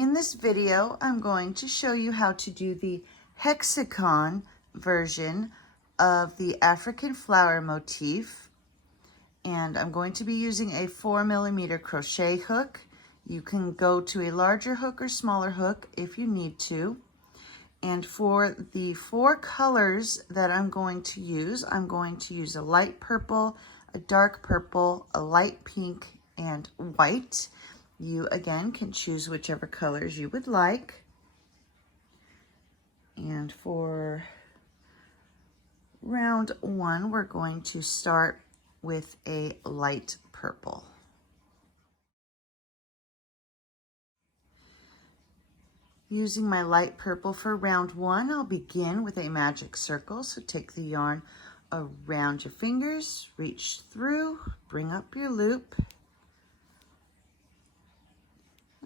In this video, I'm going to show you how to do the hexagon version of the African flower motif. And I'm going to be using a 4mm crochet hook. You can go to a larger hook or smaller hook if you need to. And for the 4 colors that I'm going to use a light purple, a dark purple, a light pink, and white. You, again, can choose whichever colors you would like. And for round 1, we're going to start with a light purple. Using my light purple for round 1, I'll begin with a magic circle. So take the yarn around your fingers, reach through, bring up your loop.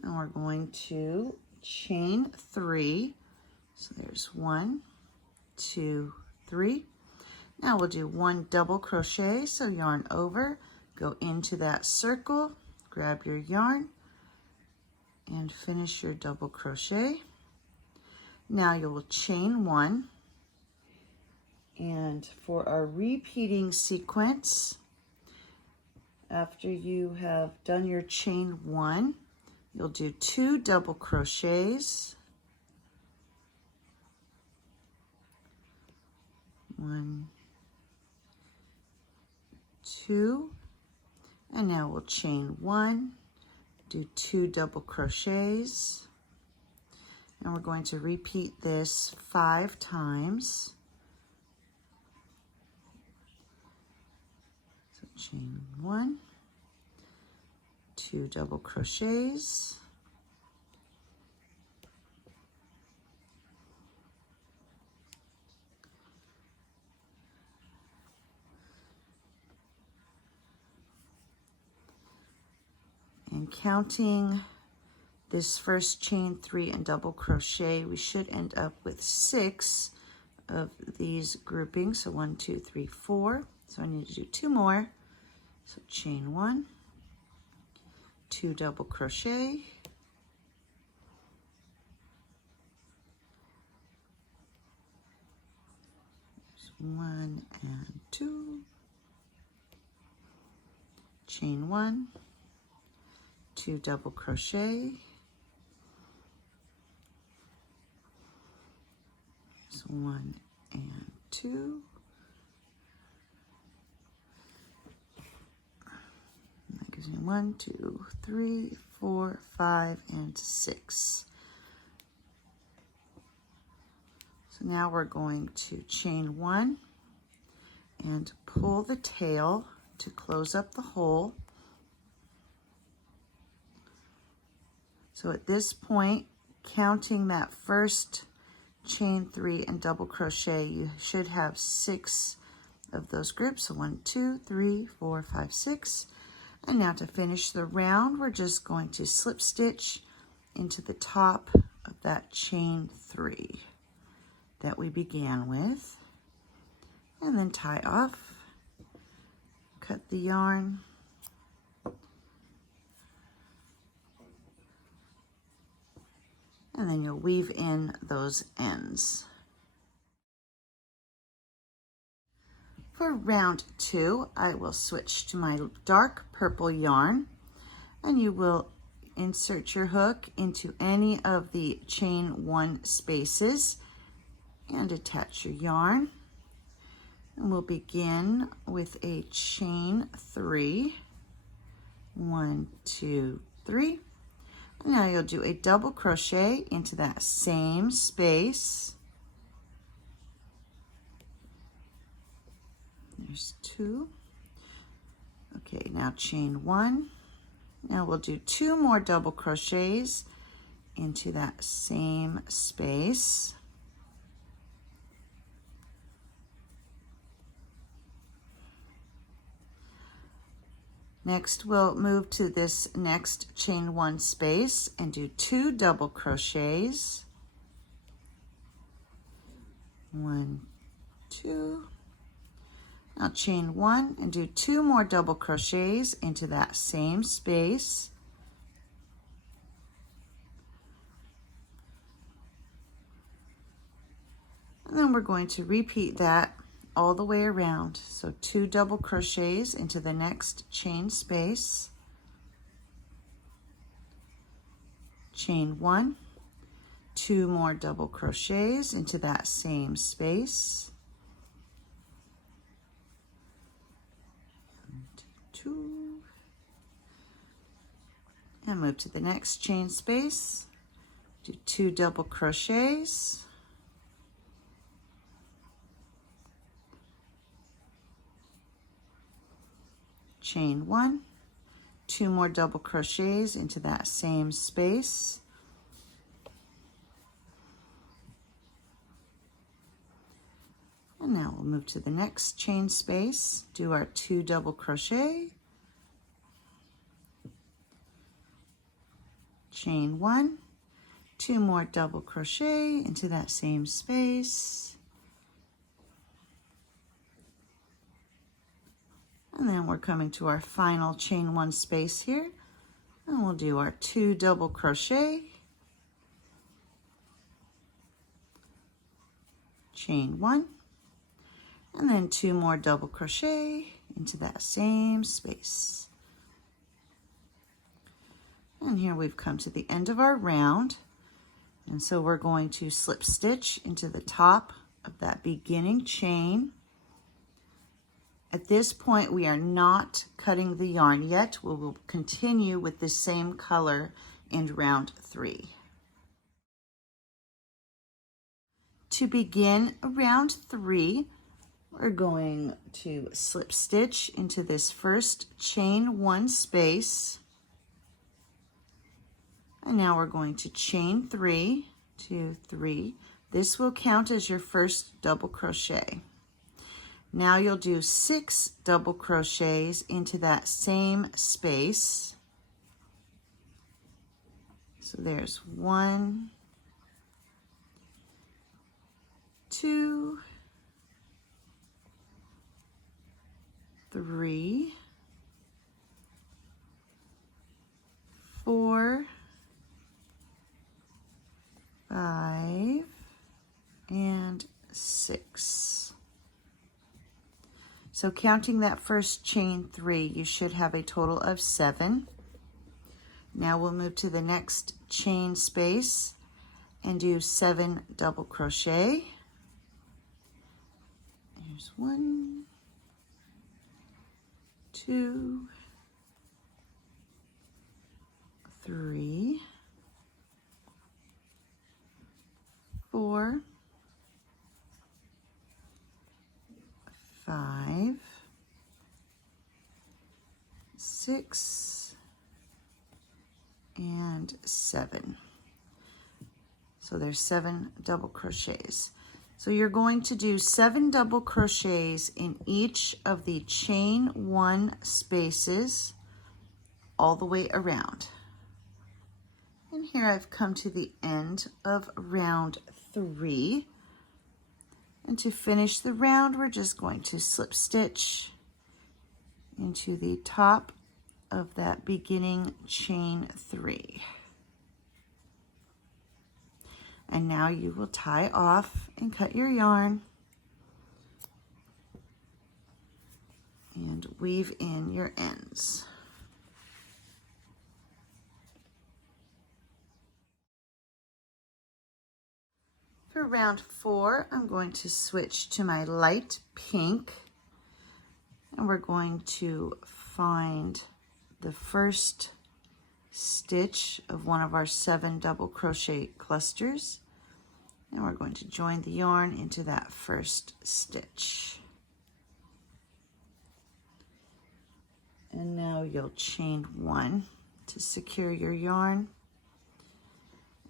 And we're going to chain 3. So there's 1, 2, 3. Now we'll do 1 double crochet. So yarn over, go into that circle, grab your yarn, and finish your double crochet. Now you will chain 1. And for our repeating sequence, after you have done your chain 1, you'll do 2 double crochets, 1, 2, and now we'll chain 1, do 2 double crochets, and we're going to repeat this 5 times. So chain 1, 2 double crochets, and counting this first chain 3 and double crochet, we should end up with 6 of these groupings. So 1, 2, 3, 4. So I need to do 2 more. So chain 1, 2 double crochet, there's 1 and 2, chain 1, 2 double crochet, there's 1 and 2, that gives me 1, 2, 3, 4, 5, and 6. So now we're going to chain 1 and pull the tail to close up the hole. So at this point, counting that first chain 3 and double crochet, you should have 6 of those groups. So 1, 2, 3, 4, 5, 6. And now to finish the round, we're just going to slip stitch into the top of that chain 3 that we began with, and then tie off, cut the yarn, and then you'll weave in those ends. For round 2, I will switch to my dark purple yarn, and you will insert your hook into any of the chain 1 spaces and attach your yarn. And we'll begin with a chain 3, 1, 2, 3. And now you'll do a double crochet into that same space. There's 2. Okay, now chain 1. Now we'll do 2 more double crochets into that same space. Next, we'll move to this next chain 1 space and do 2 double crochets. 1, 2. Now chain 1 and do 2 more double crochets into that same space. And then we're going to repeat that all the way around. So 2 double crochets into the next chain space, chain 1, 2 more double crochets into that same space, 2, and move to the next chain space, do 2 double crochets, chain 1, 2 more double crochets into that same space, and now we'll move to the next chain space, do our 2 double crochet, chain 1, 2 more double crochet into that same space, and then we're coming to our final chain 1 space here, and we'll do our 2 double crochet, chain 1, and then 2 more double crochet into that same space. And here we've come to the end of our round, and so we're going to slip stitch into the top of that beginning chain. At this point, we are not cutting the yarn yet. We will continue with the same color in round 3. To begin round 3, we're going to slip stitch into this first chain 1 space. And now we're going to chain 3, 2, 3. This will count as your first double crochet. Now you'll do 6 double crochets into that same space. So there's 1, 2, 3, 4, 5, and 6. So counting that first chain 3, you should have a total of 7. Now we'll move to the next chain space and do 7 double crochet. Here's 1, 2, 3, 4, 5, 6, and 7. So there's 7 double crochets. So you're going to do 7 double crochets in each of the chain 1 spaces all the way around. And here I've come to the end of round 3. And to finish the round, we're just going to slip stitch into the top of that beginning chain 3. And now you will tie off and cut your yarn and weave in your ends. For round 4, I'm going to switch to my light pink, and we're going to find the first stitch of one of our 7 double crochet clusters, and we're going to join the yarn into that first stitch. And now you'll chain 1 to secure your yarn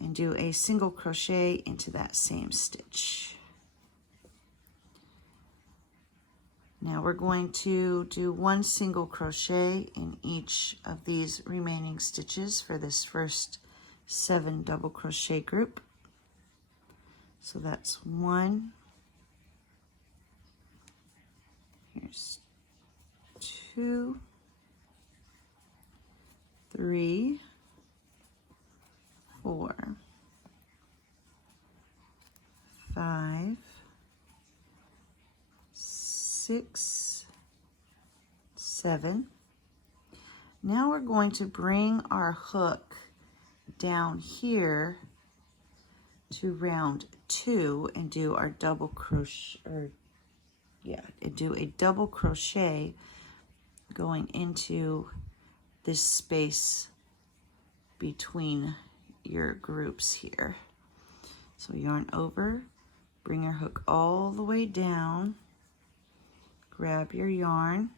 and do a single crochet into that same stitch. Now we're going to do 1 single crochet in each of these remaining stitches for this first 7 double crochet group. So that's 1, here's 2, 3, 4, 5, 6, 7. Now we're going to bring our hook down here to round 2 and do our double crochet, and do a double crochet going into this space between your groups here. So yarn over, bring your hook all the way down, grab your yarn,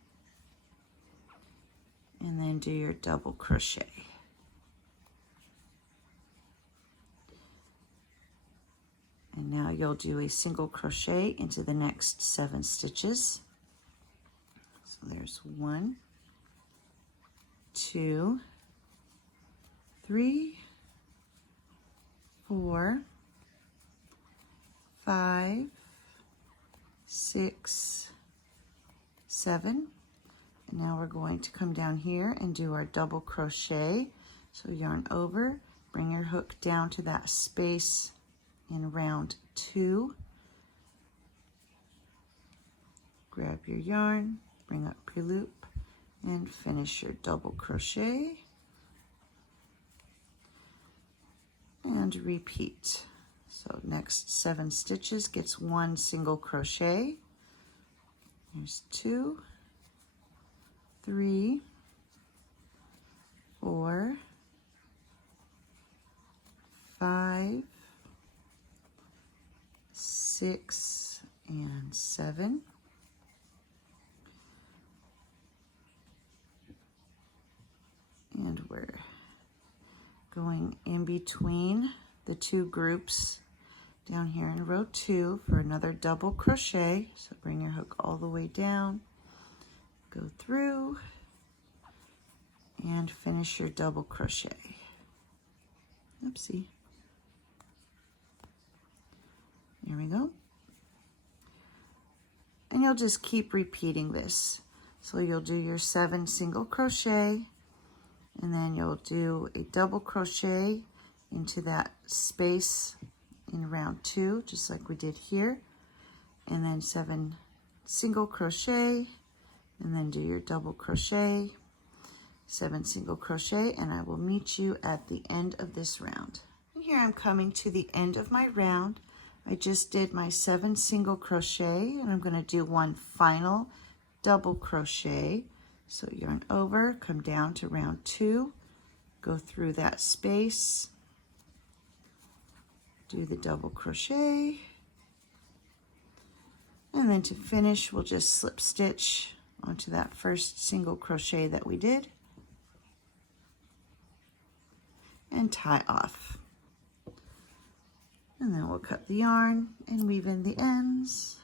and then do your double crochet. And now you'll do a single crochet into the next 7 stitches. So there's 1, 2, 3, 4, 5, 6, 7. And now we're going to come down here and do our double crochet. So yarn over, bring your hook down to that space in round 2. Grab your yarn, bring up your loop, and finish your double crochet. And repeat. So next 7 stitches gets 1 single crochet. There's 2, 3, 4, 5, 6, and 7. And we're going in between the 2 groups down here in row 2 for another double crochet. So bring your hook all the way down, go through, and finish your double crochet. Oopsie. There we go. And you'll just keep repeating this. So you'll do your 7 single crochet, and then you'll do a double crochet into that space in round 2, just like we did here, and then 7 single crochet, and then do your double crochet, 7 single crochet, and I will meet you at the end of this round. And here I'm coming to the end of my round. I just did my 7 single crochet, and I'm going to do 1 final double crochet. So yarn over, come down to round 2, go through that space, do the double crochet, and then to finish we'll just slip stitch onto that first single crochet that we did and tie off. And then we'll cut the yarn and weave in the ends.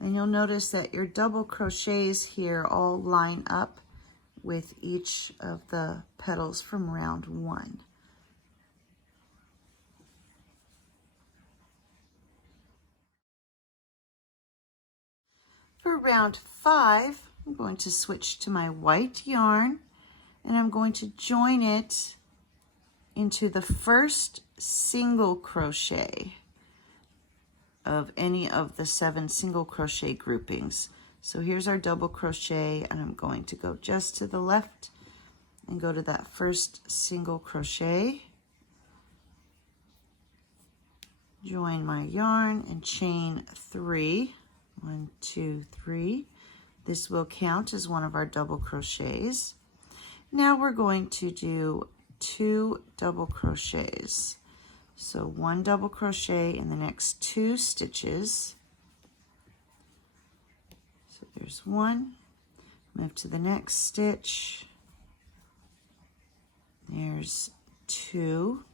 And you'll notice that your double crochets here all line up with each of the petals from round 1. For round 5, I'm going to switch to my white yarn, and I'm going to join it into the first single crochet of any of the 7 single crochet groupings. So here's our double crochet, and I'm going to go just to the left and go to that first single crochet, join my yarn and chain 3. 1, 2, 3. This will count as one of our double crochets. Now we're going to do 2 double crochets. So 1 double crochet in the next 2 stitches. So there's 1, move to the next stitch, there's 2.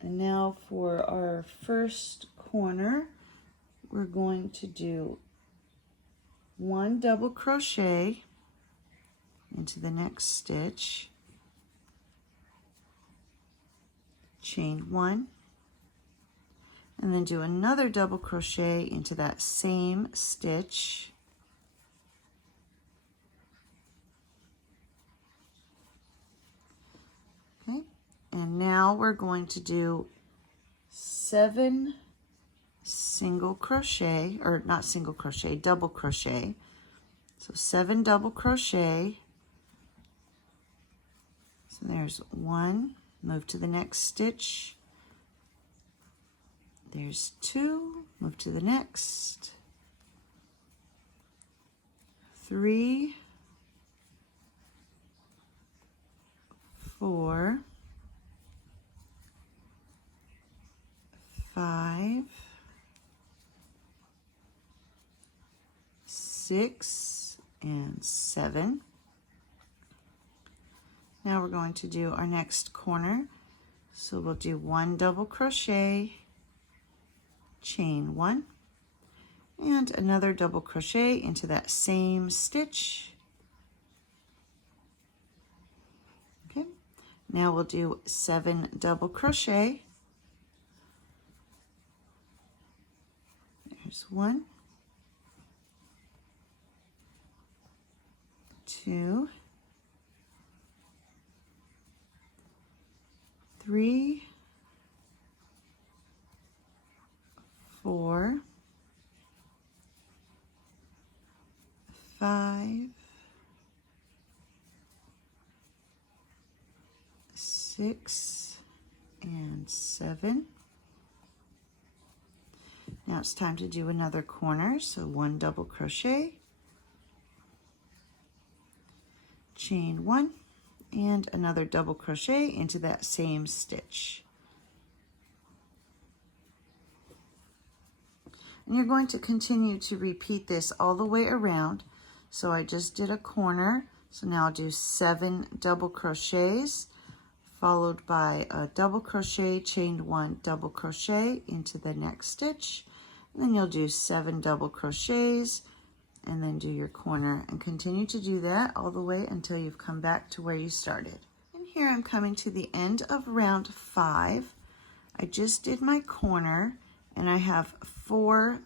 And now for our first corner, we're going to do 1 double crochet into the next stitch, chain 1, and then do another double crochet into that same stitch, okay, And now we're going to do 7 single crochet, or not single crochet, double crochet. So 7 double crochet. So there's 1, move to the next stitch. There's 2, move to the next. 3, 4, 5, 6, and 7. Now we're going to do our next corner. So we'll do 1 double crochet, chain 1, and another double crochet into that same stitch. Okay, now we'll do 7 double crochet. There's 1, 2, 3, 4, 5, 6, and 7. Now it's time to do another corner, so 1 double crochet, chain 1, and another double crochet into that same stitch. And you're going to continue to repeat this all the way around. So I just did a corner, so now I'll do 7 double crochets, followed by a double crochet, chain 1, double crochet into the next stitch. And then you'll do 7 double crochets and then do your corner, and continue to do that all the way until you've come back to where you started. And here I'm coming to the end of round 5. I just did my corner and I have 4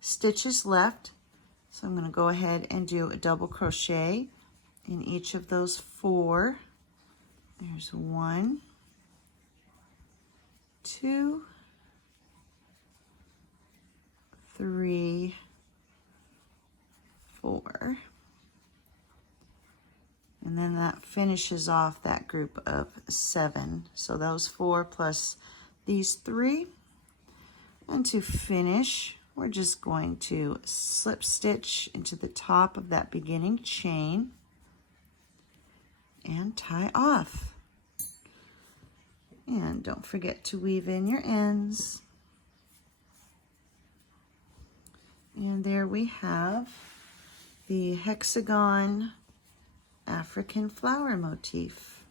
stitches left. So I'm going to go ahead and do a double crochet in each of those 4. There's 1, 2, 3, 4. And then that finishes off that group of 7. So those 4 plus these 3. And to finish, we're just going to slip stitch into the top of that beginning chain and tie off. And don't forget to weave in your ends. And there we have the Hexagon African Flower Motif.